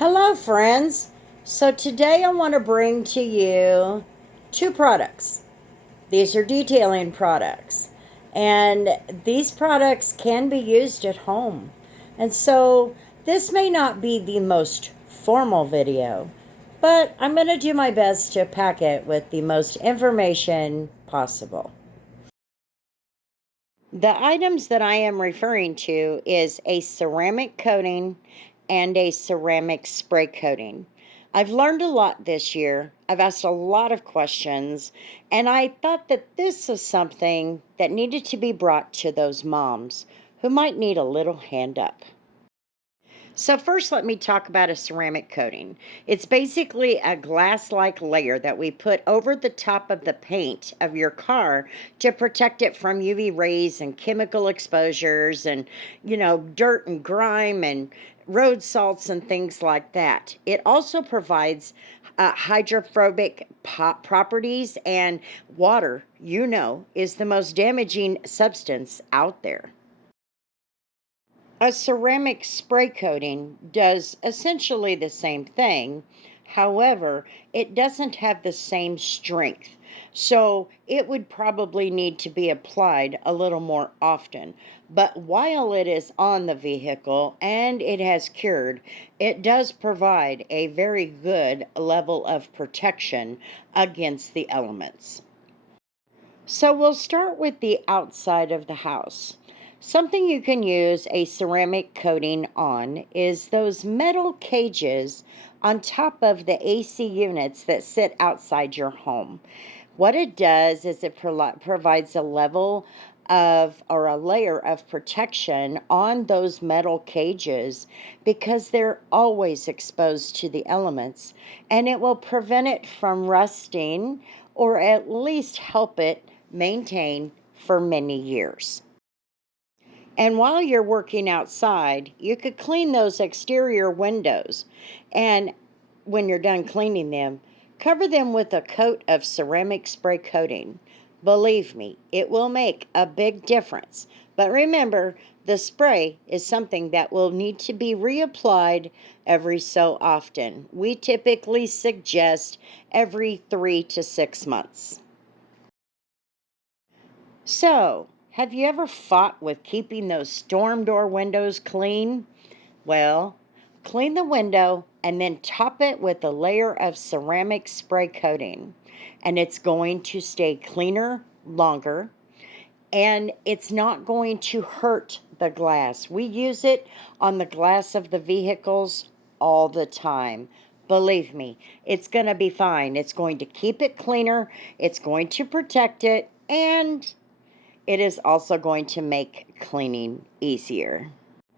Hello, friends. So, today I want to bring to you two products. These are detailing products, and these products can be used at home. And so, this may not be the most formal video, but I'm going to do my best to pack it with the most information possible. The items that I am referring to is a ceramic coating and a ceramic spray coating. I've learned a lot this year. I've asked a lot of questions, and I thought that this is something that needed to be brought to those moms who might need a little hand up. So, first, let me talk about a ceramic coating. It's basically a glass like layer that we put over the top of the paint of your car to protect it from UV rays and chemical exposures and, dirt and grime and road salts and things like that. It also provides hydrophobic properties, and water, is the most damaging substance out there. A ceramic spray coating does essentially the same thing. However, it doesn't have the same strength. So it would probably need to be applied a little more often. But while it is on the vehicle and it has cured, it does provide a very good level of protection against the elements. So we'll start with the outside of the house. Something you can use a ceramic coating on is those metal cages on top of the AC units that sit outside your home. What it does is it provides a level of or a layer of protection on those metal cages because they're always exposed to the elements, and it will prevent it from rusting or at least help it maintain for many years. And while you're working outside, you could clean those exterior windows. And when you're done cleaning them, cover them with a coat of ceramic spray coating. Believe me, it will make a big difference. But remember, the spray is something that will need to be reapplied every so often. We typically suggest every 3 to 6 months. So, have you ever fought with keeping those storm door windows clean? Well, clean the window and then top it with a layer of ceramic spray coating. And it's going to stay cleaner longer, and it's not going to hurt the glass. We use it on the glass of the vehicles all the time. Believe me, it's going to be fine. It's going to keep it cleaner, it's going to protect it, and it is also going to make cleaning easier.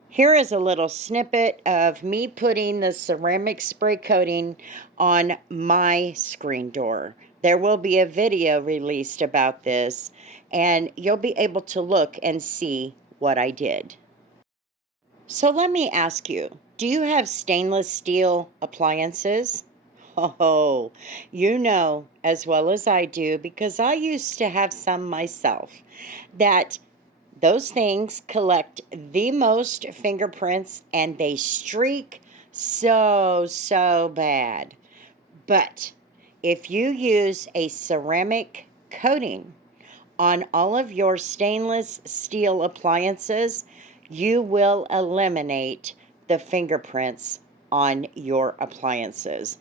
Here is a little snippet of me putting the ceramic spray coating on my screen door. There will be a video released about this, and you'll be able to look and see what I did. So let me ask you, do you have stainless steel appliances? Oh, you know as well as I do, because I used to have some myself, that those things collect the most fingerprints and they streak so bad. But if you use a ceramic coating on all of your stainless steel appliances, you will eliminate the fingerprints on your appliances.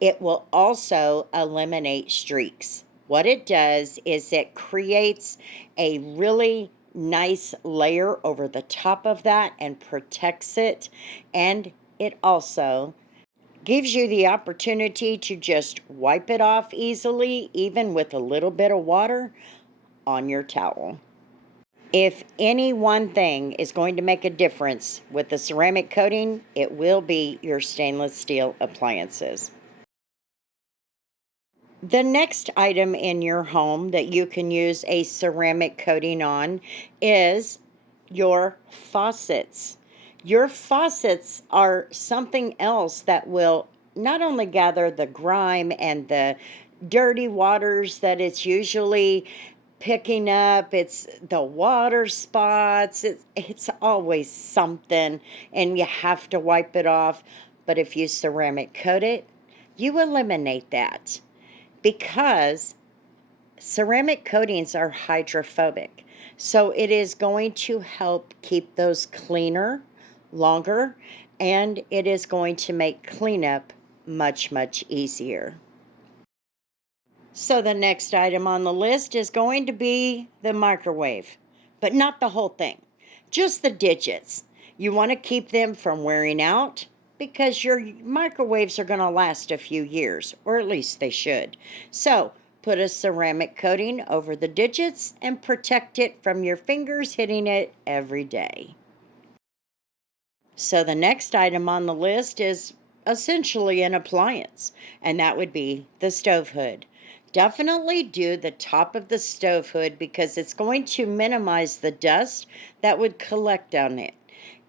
It will also eliminate streaks. What it does is it creates a really nice layer over the top of that and protects it. And it also gives you the opportunity to just wipe it off easily, even with a little bit of water on your towel. If any one thing is going to make a difference with the ceramic coating, it will be your stainless steel appliances. The next item in your home that you can use a ceramic coating on is your faucets. Your faucets are something else that will not only gather the grime and the dirty waters that it's usually picking up, it's the water spots, it's always something, and you have to wipe it off. But if you ceramic coat it, you eliminate that because ceramic coatings are hydrophobic. So it is going to help keep those cleaner longer, and it is going to make cleanup much, much easier. So the next item on the list is going to be the microwave, but not the whole thing, just the digits. You want to keep them from wearing out because your microwaves are going to last a few years, or at least they should. So put a ceramic coating over the digits and protect it from your fingers hitting it every day. So the next item on the list is essentially an appliance, and that would be the stove hood. Definitely do the top of the stove hood because it's going to minimize the dust that would collect on it.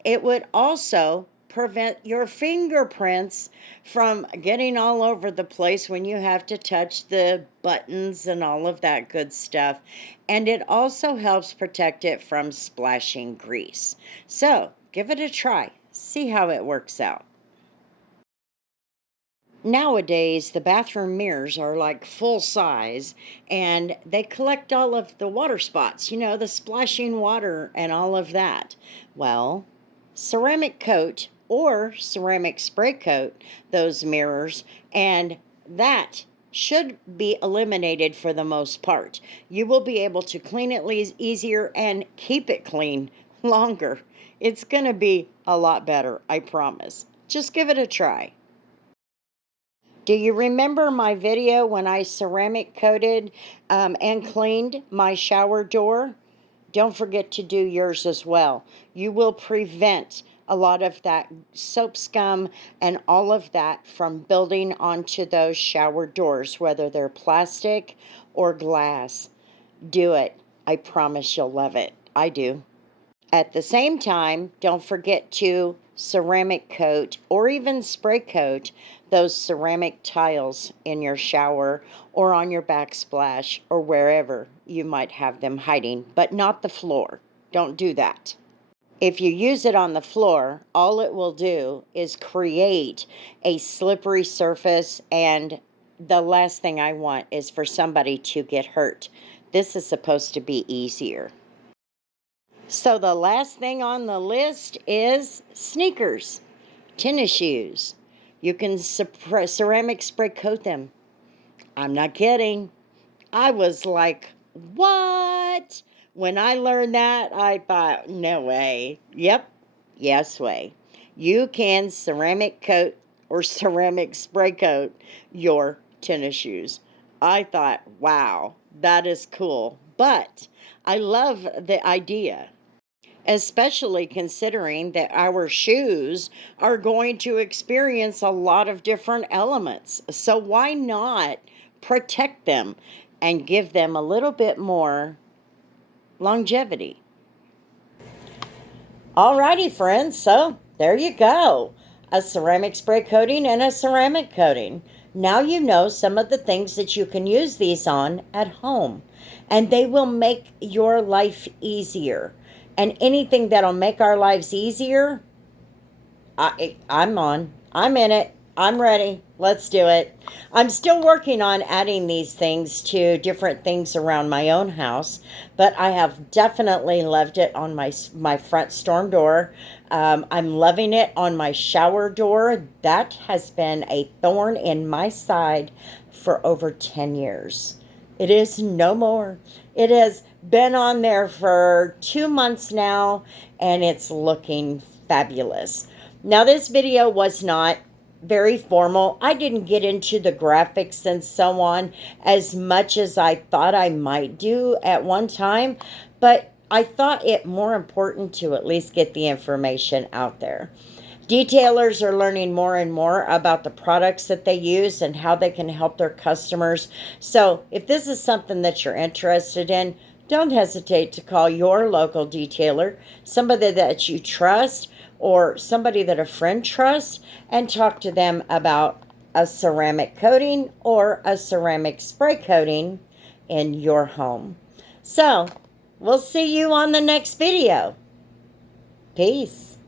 It would also prevent your fingerprints from getting all over the place when you have to touch the buttons and all of that good stuff. And it also helps protect it from splashing grease. So give it a try. See how it works out. Nowadays, the bathroom mirrors are like full size and they collect all of the water spots, the splashing water and all of that. Well, ceramic coat or ceramic spray coat those mirrors, and that should be eliminated for the most part. You will be able to clean it easier and keep it clean longer. It's going to be a lot better, I promise. Just give it a try. Do you remember my video when I ceramic coated and cleaned my shower door? Don't forget to do yours as well. You will prevent a lot of that soap scum and all of that from building onto those shower doors, whether they're plastic or glass. Do it. I promise you'll love it. I do. At the same time, don't forget to ceramic coat or even spray coat those ceramic tiles in your shower or on your backsplash or wherever you might have them hiding, but not the floor. Don't do that. If you use it on the floor, all it will do is create a slippery surface, and the last thing I want is for somebody to get hurt. This is supposed to be easier. So the last thing on the list is sneakers, tennis shoes. You can ceramic spray coat them. I'm not kidding. I was like, what? When I learned that, I thought, no way. Yep, yes way. You can ceramic coat or ceramic spray coat your tennis shoes. I thought, wow, that is cool. But I love the idea, especially considering that our shoes are going to experience a lot of different elements. So why not protect them and give them a little bit more longevity? Alrighty, friends, so there you go. A ceramic spray coating and a ceramic coating. Now you know some of the things that you can use these on at home, and they will make your life easier. And anything that'll make our lives easier, I'm on. I'm in it. I'm ready. Let's do it. I'm still working on adding these things to different things around my own house, but I have definitely loved it on my front storm door. I'm loving it on my shower door. That has been a thorn in my side for over 10 years. It is no more. It has been on there for 2 months now, and it's looking fabulous. Now, this video was not very formal. I didn't get into the graphics and so on as much as I thought I might do at one time, but I thought it more important to at least get the information out there. Detailers are learning more and more about the products that they use and how they can help their customers. So if this is something that you're interested in, don't hesitate to call your local detailer, somebody that you trust or somebody that a friend trusts, and talk to them about a ceramic coating or a ceramic spray coating in your home. So we'll see you on the next video. Peace.